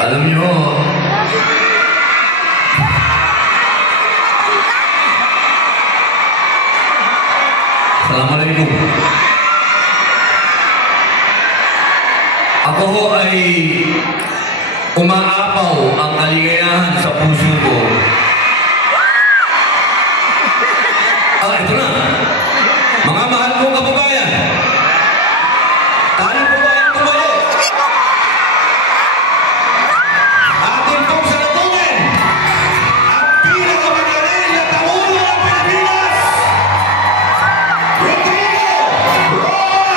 Alam nyo, Assalamualaikum. Ako ho ay umaapaw ang kaligayahan sa puso ko. Ito na. Mga mahal kong kababayan, tayo po ba ang tumayo? Atin pong salubungin ang pinakamagaling na Pangulo ng Pilipinas, Rodrigo Roa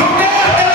Duterte!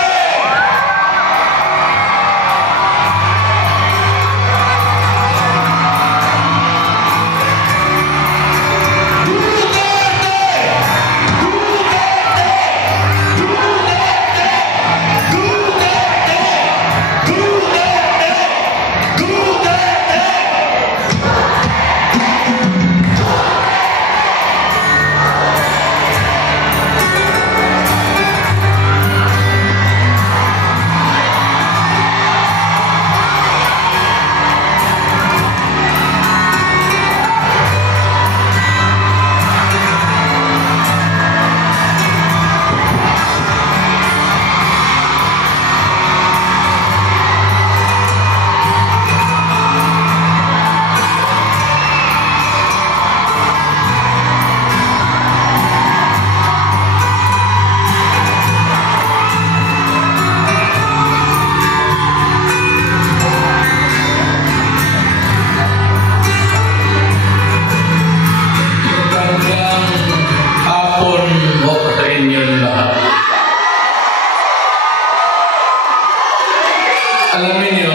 Alam niyo,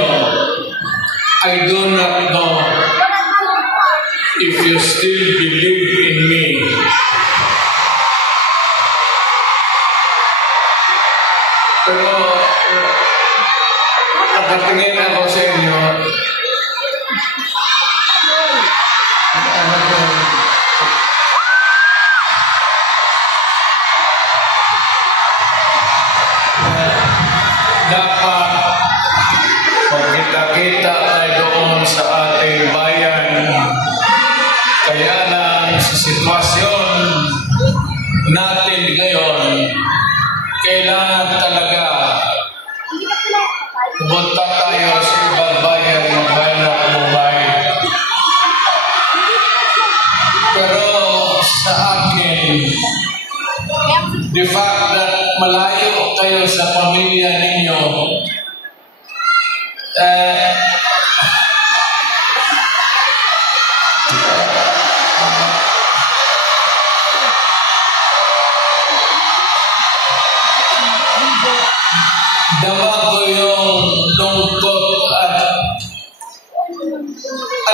I do not know if you still believe in me. Pero nakatingin ako sa inyo. Dapat pagkita-kita tayo doon sa ating bayan. Kaya lang sa sitwasyon natin ngayon, kailangan talaga pumunta tayo sa ibang bayan, maghanap buhay. Pero sa akin, the fact that malayo kayo sa pamilya ninyo, dama ko yung lungkot at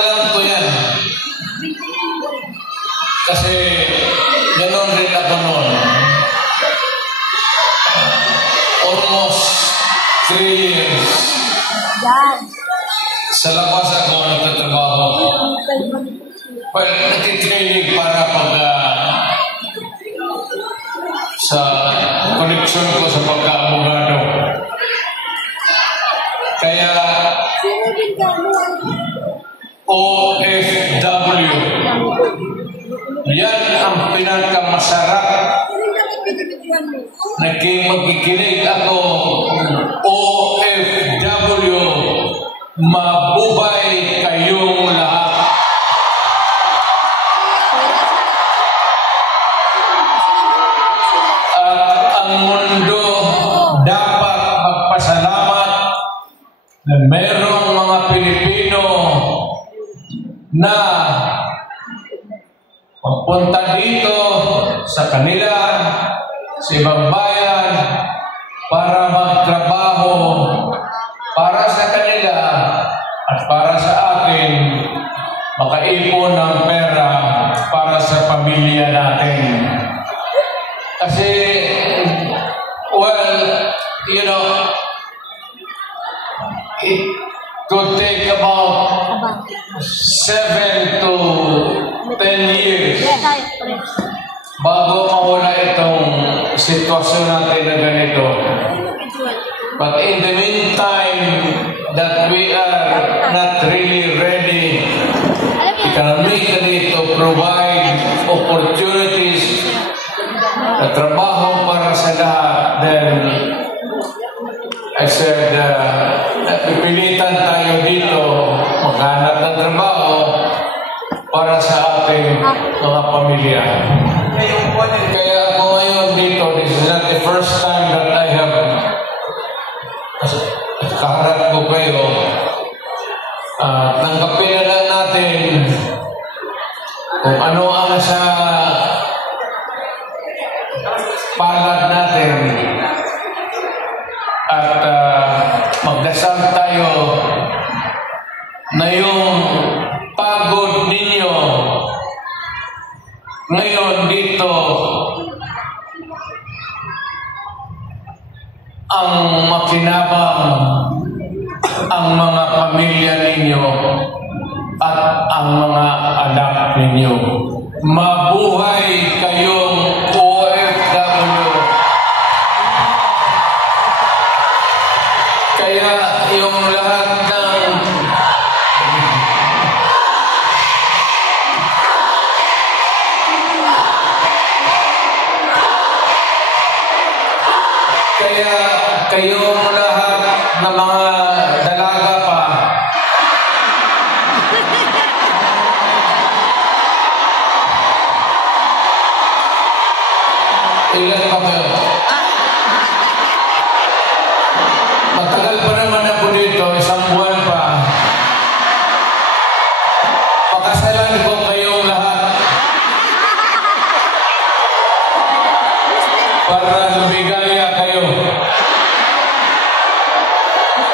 alam ko yan. Kasi gano'n rin ako noon. Almost 3 years. Sa labas ako nagtatrabaho. Well, nagtitraining para pag sa koneksyon ko sa pagka-abogado. Kaya OFW, yan ang pinakamasarap. Naging magkikinig ako, OFW, mabuhay kayong lahat. At ang mundo dapat magpasalamat na merong mga Pilipino na magpunta dito sa kanila, sa ibang bayan, para magtrabaho para sa kanila at para sa akin, makaipon ng pera para sa pamilya natin. Kasi, well, you know, it could take about 7 to 10 years bago mawala itong sitwasyon natin na ganito. But in the meantime that we are not really ready economically to provide opportunities na trabaho para sa lahat, then I said, pipilitan tayo dito maghanap ng trabaho para sa ating mga pamilya. Kaya ako ngayon dito, this is not the first time that I have kaharap ko kayo. Tanggapin na lang natin kung ano ang sa palad natin at magdasal tayo na yung pagod ninyo ngayon dito ang makinabang ang mga pamilya ninyo at ang mga anak ninyo. Mabuhay kayong OFW. Kaya yung lahat ng kayong lahat na mga dalaga pa, ilan pa kayo? Matagal pa naman ako dito, isang buwan pa. Pakasalan ko kayong lahat para lumigaya kayo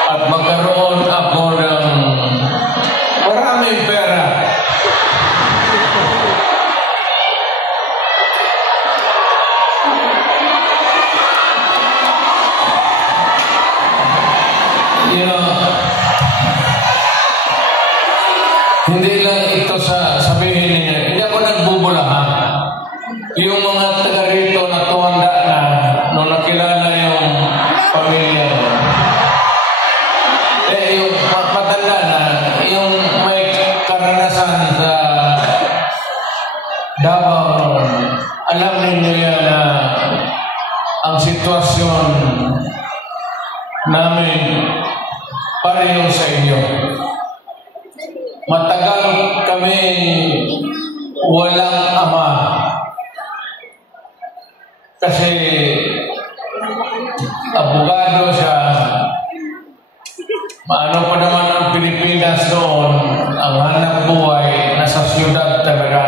at magkaroon ako ng maraming pera. Hindi lang ito sabihin niya. Hindi ako nagbubula, ha? Yung mga taga rito na tuwanda na nung nakilala yung pamilya ko. Yung matanda na, yung may karanasan sa Davao, alam ninyo yan na ang sitwasyon namin pareho sa inyo. Matagal kami walang ama. Kasi abogado siya. Maano pa naman ang Pilipinas noon, ang hanap buhay nasa siyudad talaga.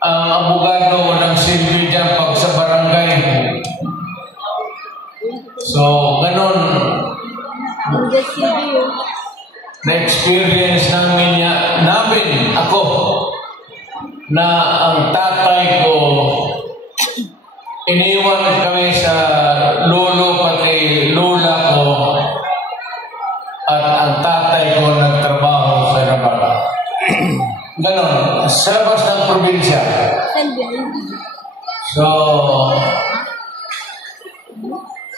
Ang abogado ng silbi dyan pag sa barangay. So, ganun. Na-experience namin ako, na ang tatay ko, iniwan kami sa lolo pati lola ko, at ang tatay ko nagtrabaho sa Navarra. Ganon, sa labas ng probinsya. So,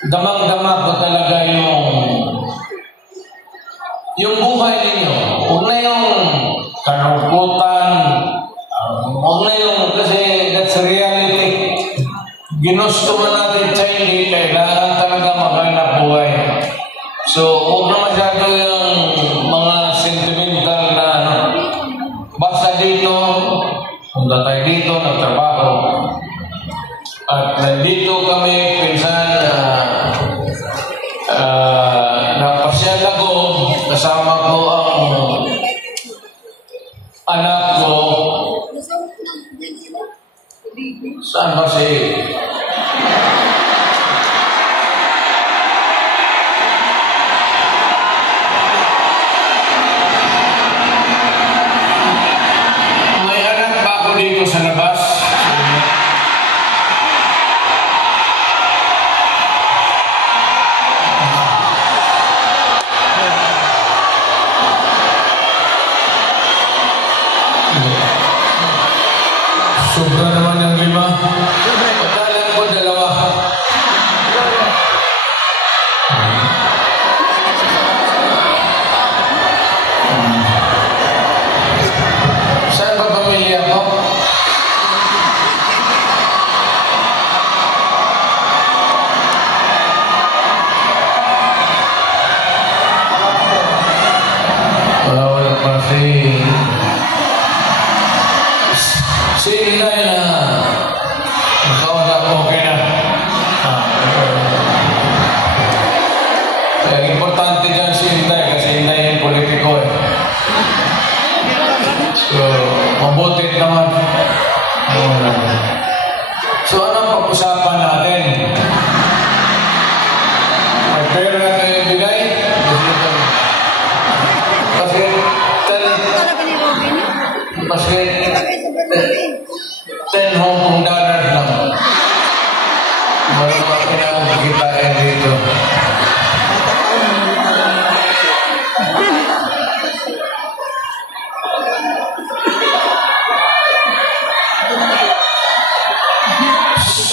damang-dama ko talaga yung buhay ninyo. Huwag na yung kalungkutan. Huwag na yung, kasi that's reality. Ginusto mo natin sa hindi, kailangan talaga maghanap buhay. So, huwag na masyado yung mga sentimental na basta dito, punta tayo dito, nagtrabaho. At nandito kami, pinsan, napasyal ako, kasama ko ang anak ko. Saan ba si... May anak ba ako dito sa labas? Sobra naman yung 5. Pagkalan ko 2. si Inday na nakausap okay na. Importante dyan si Inday kasi Inday yung politiko eh. So, mabuti naman. So, anong pag-usapan natin? May pera na kayo bigay? Kasi, kasi, 10 Hong Kong dollars lang. Wala pa pinakakitain dito.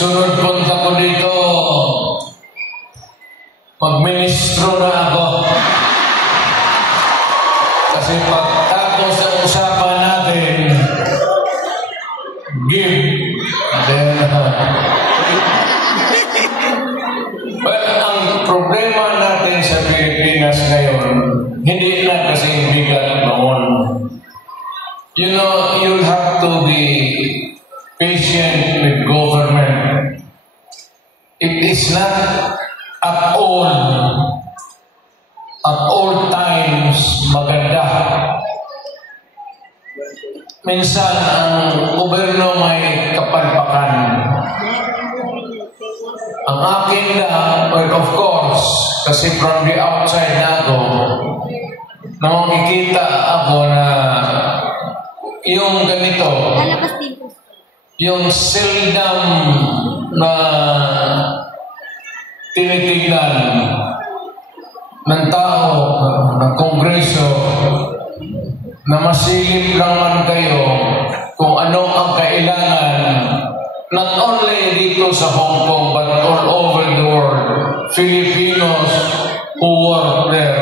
Sunod punta ko dito, magministro na ako. Kasi pagtapos sa usapan natin, give, then, but ang problema natin sa Pilipinas ngayon, hindi na kasing bigat noon. You know, you'll have to be patient with government. It is not at all times maganda. Minsan ang gobyerno may kapalpakan. Ang akin na, well, of course, kasi from the outside na ako, na makikita ako na yung ganito, yung seldom na tinitignan ng tao, ng kongreso, na masilip lang man kayo kung ano ang kailangan, not only dito sa Hong Kong, but all over the world, Filipinos who work there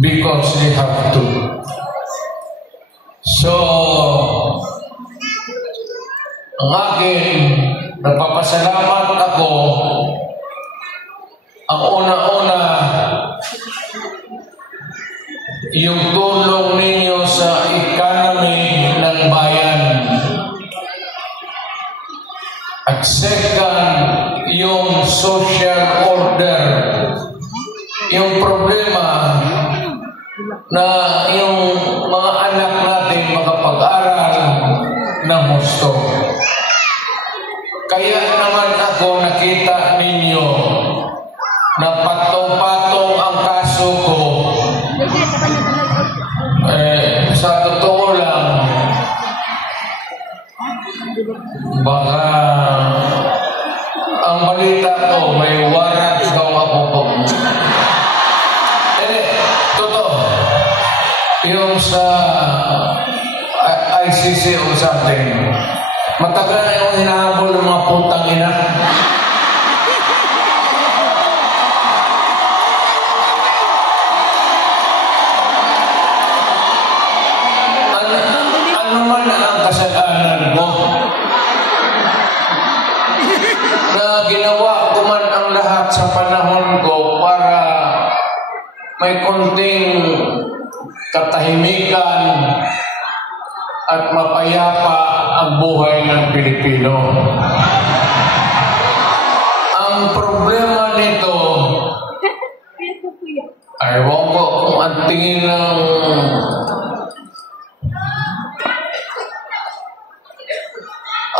because they have to. So, ang akin, nagpapasalamat ako. Ang una-una, yung tulong ninyo sa economy ng bayan. At second, yung social order. Yung problema na yung mga anak natin makapag-aral ng gusto. Kaya naman ako nakita ninyo na patong-patong ang kaso ko. Sa totoo lang, baka ang balita ko may warrant daw ako po. Totoo. Yung sa ICC o something, matagal na yung hinahabol ng mga putang ina. Ano man ang kasalanan mo? Na ginawa ko man ang lahat sa panahon ko para may konting katahimikan at mapayapa ang buhay ng Pilipino. Ang problema nito, ayaw ko kung ang tingin ng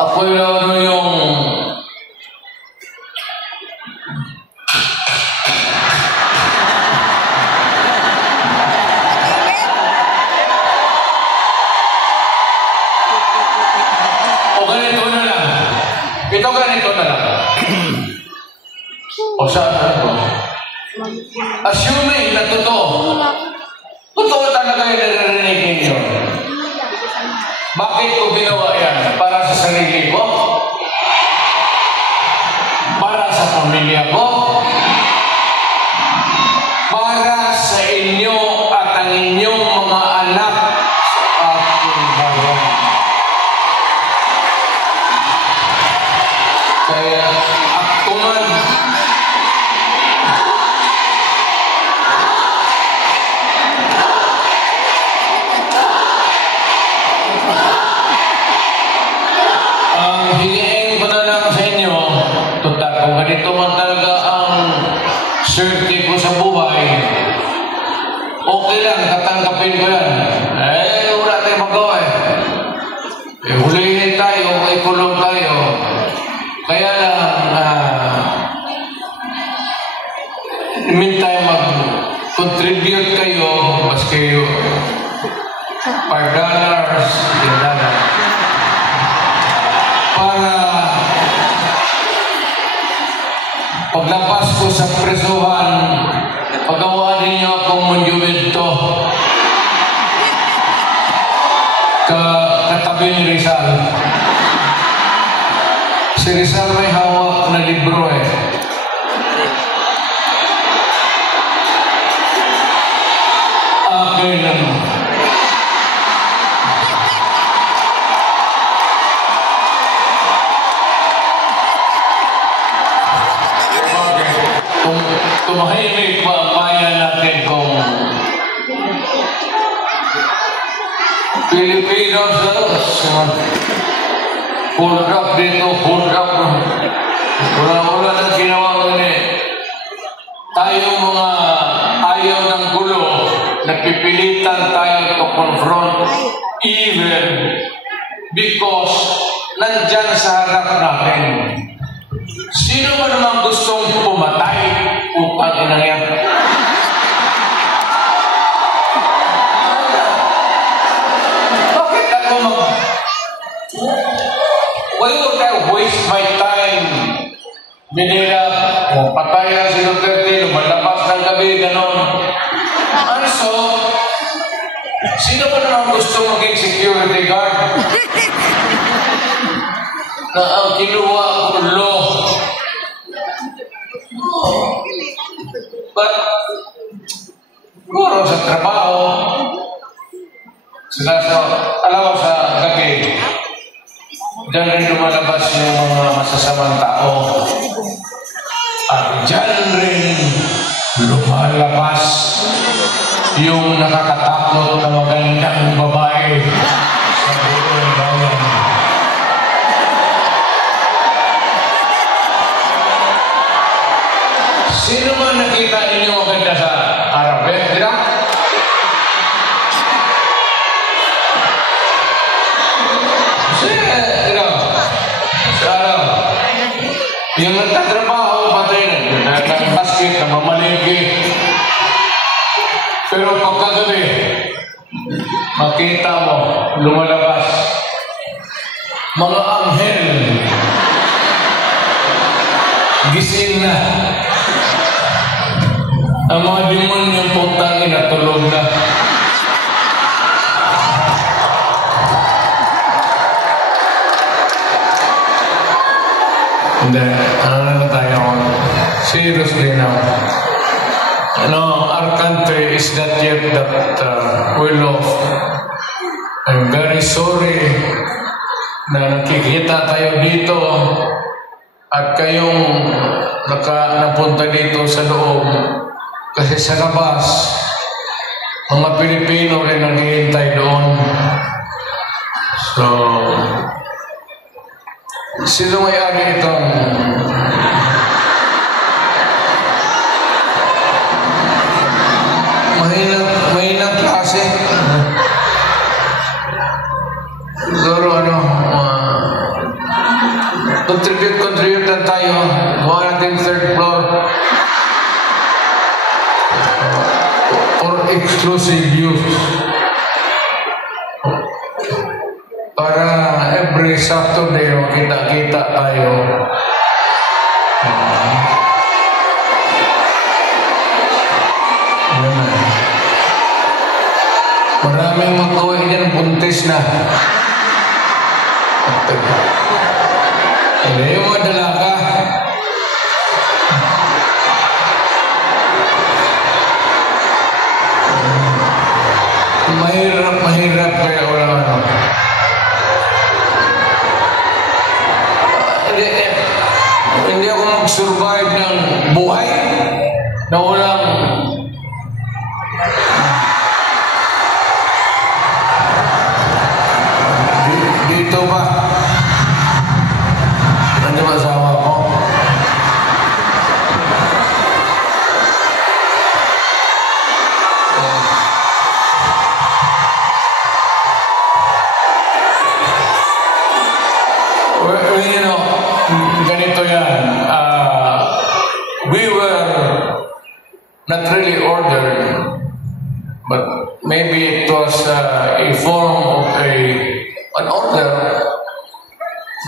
ako yung ganito na lang. O saan ako? Assuming na totoo. Totoo talaga yung narinig ninyo. Bakit ko ginawa yan? Para sa sarili ko? Para sa pamilya ko? Para sa inyo at ang inyong mga anak sa ating bayan. Kaya ako man okay lang, tatanggapin ko yan. Eh, wala tayong magawa eh. Eh, hulihin tayo, may kulong tayo. Kaya lang, meantime, mag-contribute kayo, mas kayo, $5, $10. Para paglabas ko sa presuhan, pagawaan ninyo akong monumento katabi ni Rizal. Si Rizal may hawak na libro eh. Akin lang. Tumahimik pa ang bayan natin kung Pilipinos hold up dito, hold up. Wala nang ginawa ko tayo mga ayaw ng gulo, nagpipilitan tayo to confront evil because nandyan sa harap natin. Sino ba naman gustong pumatay? Upang inangyan. Bakit ako why would I waste my time? Binila, patay na si Duterte, lumalabas ng gabi, ganon. Also, sino ba naman gusto maging security guard? Na ang kinuha ko law. But, siguro sa trabaho, alam mo sa gabi, diyan rin lumalabas yung mga masasamang tao. At diyan rin lumalabas yung nakakatakot na magandang babae sa buong bayan. Sino man nakita ninyo maganda sa Arab? Di ba? Sa Arab. Yung nagtatrabaho, patay na. Nagtasket, namamalingki. Pero pagkagabi, makita mo, lumalabas. Mga anghel. Gising na. Ang mga demonyo puntangin at tulog na. Hindi, ano na tayo? Seriously now. Our country is not yet that well off. I'm very sorry na nakikita tayo dito at kayong napunta dito sa loob. Kasi sa labas, mga Pilipino rin naghihintay doon. So, sino may-ari itong mahinang klase? Siguro contribute na tayo. Gawa natin third floor. For exclusive use. Para every Saturday kita-kita tayo. Maraming magkawin dyan, buntis na. Hindi mo madala ka. Mahirap kaya wala ano. Hindi ako mag-survive ng buhay na walang dito ba? Nandiyan ba asawa ko? not really ordered, but maybe it was a form of an order.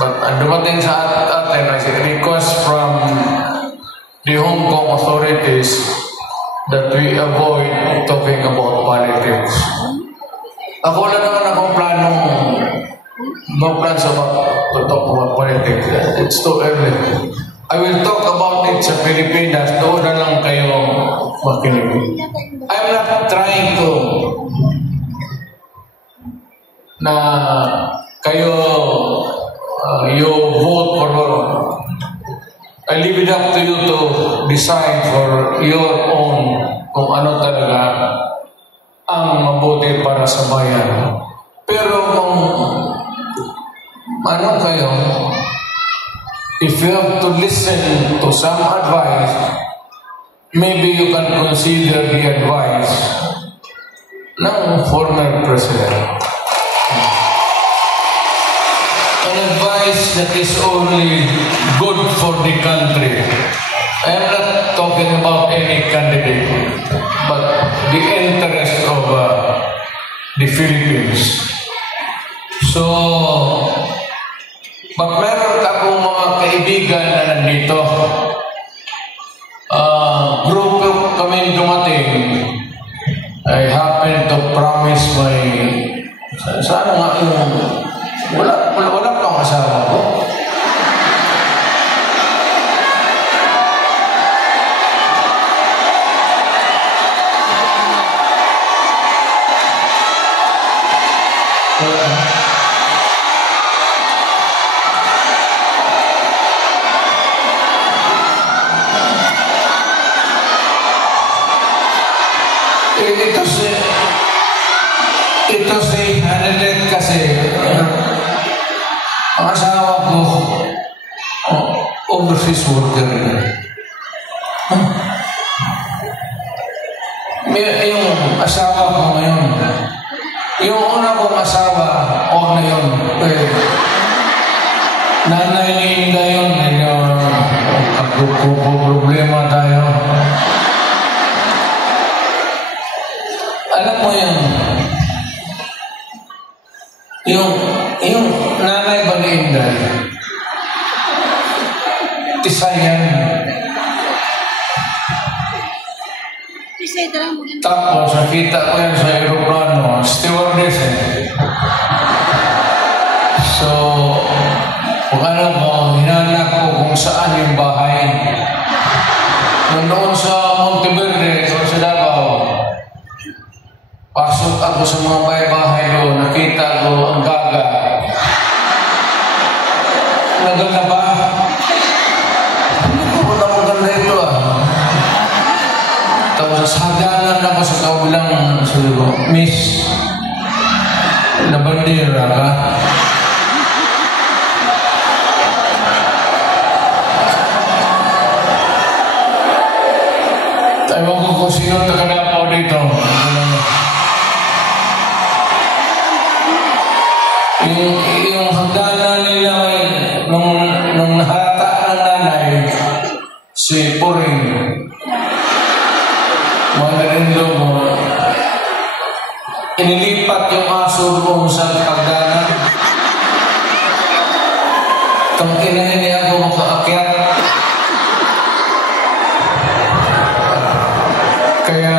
But ang dumating sa atin ay a request from the Hong Kong authorities that we avoid talking about politics. Ako wala naman akong no plans about to talk about politics. It's too early. I will talk about it sa Pilipinas. Doon na lang kayo makinig. I'm not trying to na kayo you vote for I leave it up to you to decide for your own kung ano talaga ang mabuti para sa bayan. Pero kung ano kayo, if you have to listen to some advice, maybe you can consider the advice ng former president. An advice that is only good for the country. I am not talking about any candidate, but the interest of the Philippines. So, but meron akong mga kaibigan na nandito. Grupo kami dumating. I happen to promise my... Sana nga yung... Wala pang asawa ko. Ito si Annette kasi ang asawa ko overseas worker. Yung asawa ko ngayon, yung una kong asawa na yun, nanay ni Inda yun, problema tayo. Alam mo yan, yung nanay ba ni Inday, Tisayan. Tapos nakita ko yan sa aeroplano, stewardess So, kung ano mo, hinanap ko kung saan yung bahay. Noon sa Monteverde, sa Davao, pasok ako sa mga bahay-bahay doon, nakita ko ang gaga. Naganda ba? Hindi ko maganda ito Tapos haganan ako sa kabilang sabi ko, Miss, nabandera ka? Ewan ko kung sino taga-Davao dito. Yung hagdanan nila nung nahalata ng nanay, si Puring, mother-in-law mo, inilipat yung aso mo sa hagdanan. Tangkinan niya ako makaakyat. Kaya,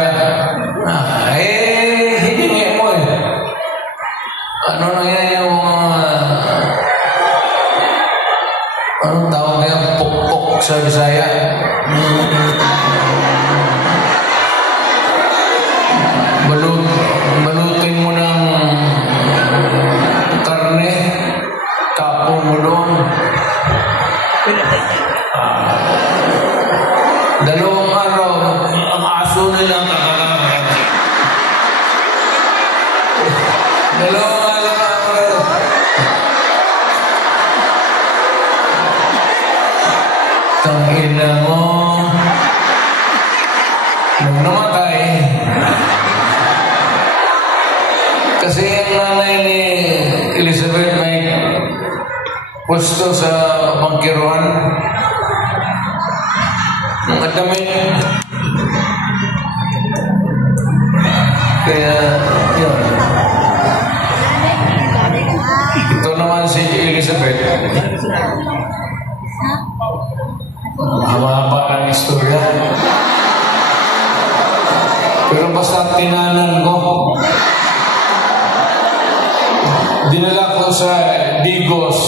hindi mo Ano na yan yung anong tawag na yung pok-pok sa Bisaya? Balutin mo ng karne, tapong mo doon. Dalawang araw, ang aso nila nakakamayan. Dalawang araw. Tangina mo. Nung namatay, kasi ang nanay ni Elizabeth may pwesto sa bangkiruan. Ang damit. Kaya, yun. Ito naman si Elizabeth. Mahaba ng istorya. Pero basta tinanan ko, dinala ko sa Digos.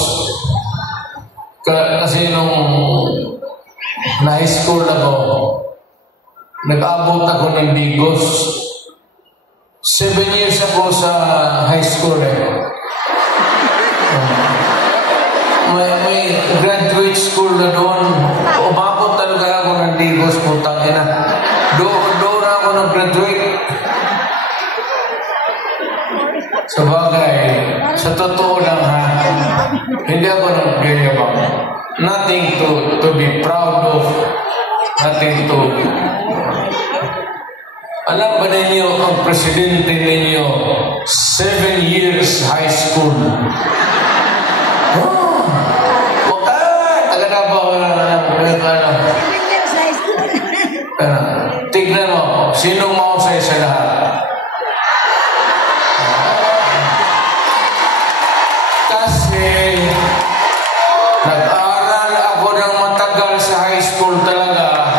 Kasi nung na-high school ako, nag-abot ako ng Digos. 7 years ako sa high school May graduate school na doon. Umabot talaga ako ng Digos, putang ina. Doon ako nag-graduate. Sa bagay, sa totoo lang ha, hindi ako nag-gayabang. Nothing to be proud of. Nothing to... Alam ba ninyo, ang presidente ninyo, 7 years high school. Oh! Talaga ba? Tignan mo, sinong mausay sa lahat? Kasi nag-aral ako ng matagal sa high school talaga.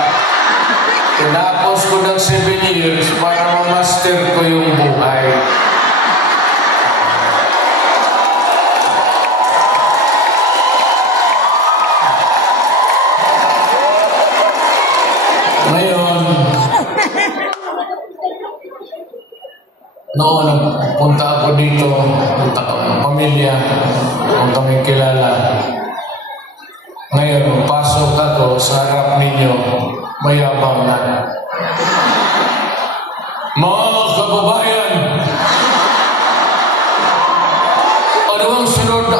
Tinapos ko ng 7 years para ma-master ko yung buhay. Ngayon, noon punta ako dito, punta ko ng pamilya, kung kami kilala. Ngayon, pasok ako sa harap ninyo, mayabang na. Mga kababayan, ano ang sunod na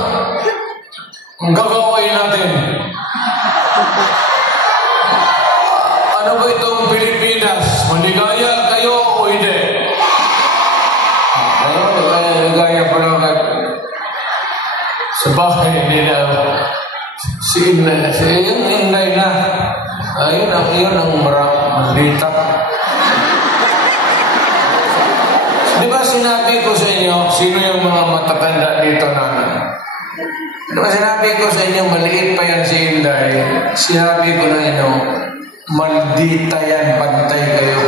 ang gagawin natin? Ano ba itong Pilipinas? Maligaya kayo o hindi? Maligaya pa naman. Sa bahay nila, si Inday na. Ayun ang maldita. Di ba sinabi ko sa inyo, sino yung mga matatanda dito namin? Di ba sinabi ko sa inyo, maliit pa yan si Inday? Sinabi ko na inyo, maldita yan, pantay kayo.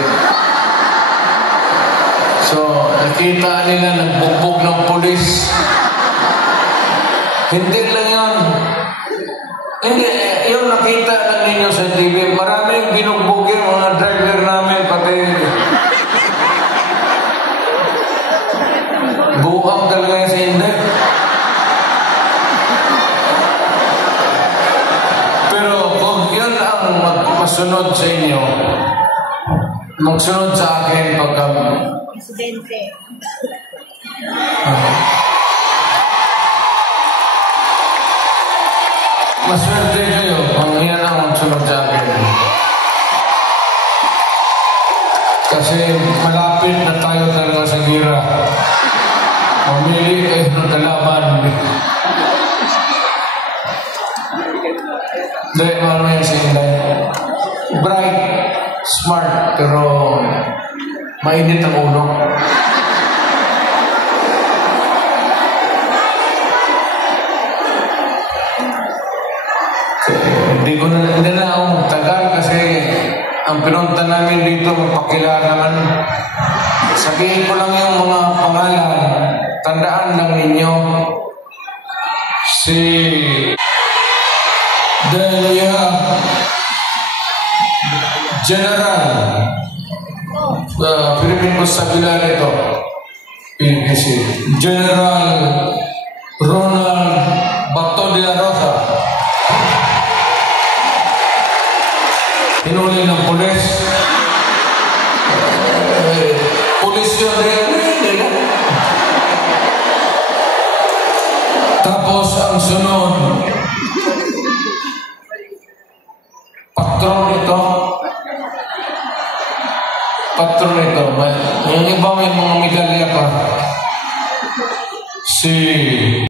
So, nakita nila nagbugbog ng pulis. Hindi lang yan. Hindi, yung nakita lang ninyo sa TV, maraming binugbog yung mga driver namin, pati buhang talaga yung sa Inday. Pero kung yun ang masunod sa inyo, magsunod sa akin pagka Presidente. maswerte kayo kung yan ang magsunod sa akin. Kasi malapit na tayo talaga sa gira. Mamili kayo ng kalaban. Dahil marami sa Inday. Bright, smart, pero mainit ang ulo. Hindi na ako magtagal kasi ang pinunta namin dito magpakilala naman. Sabihin ko lang yung mga pangalan. Tandaan lang ninyo. Si Delia General Philippine Constabulary ito. PNPC. General Ronald Bato de la Rosa. Hinuli ng pulis. Pulis yun rin. Tapos ang sunod, patron ito. Yung iba may mga medalya pa. Si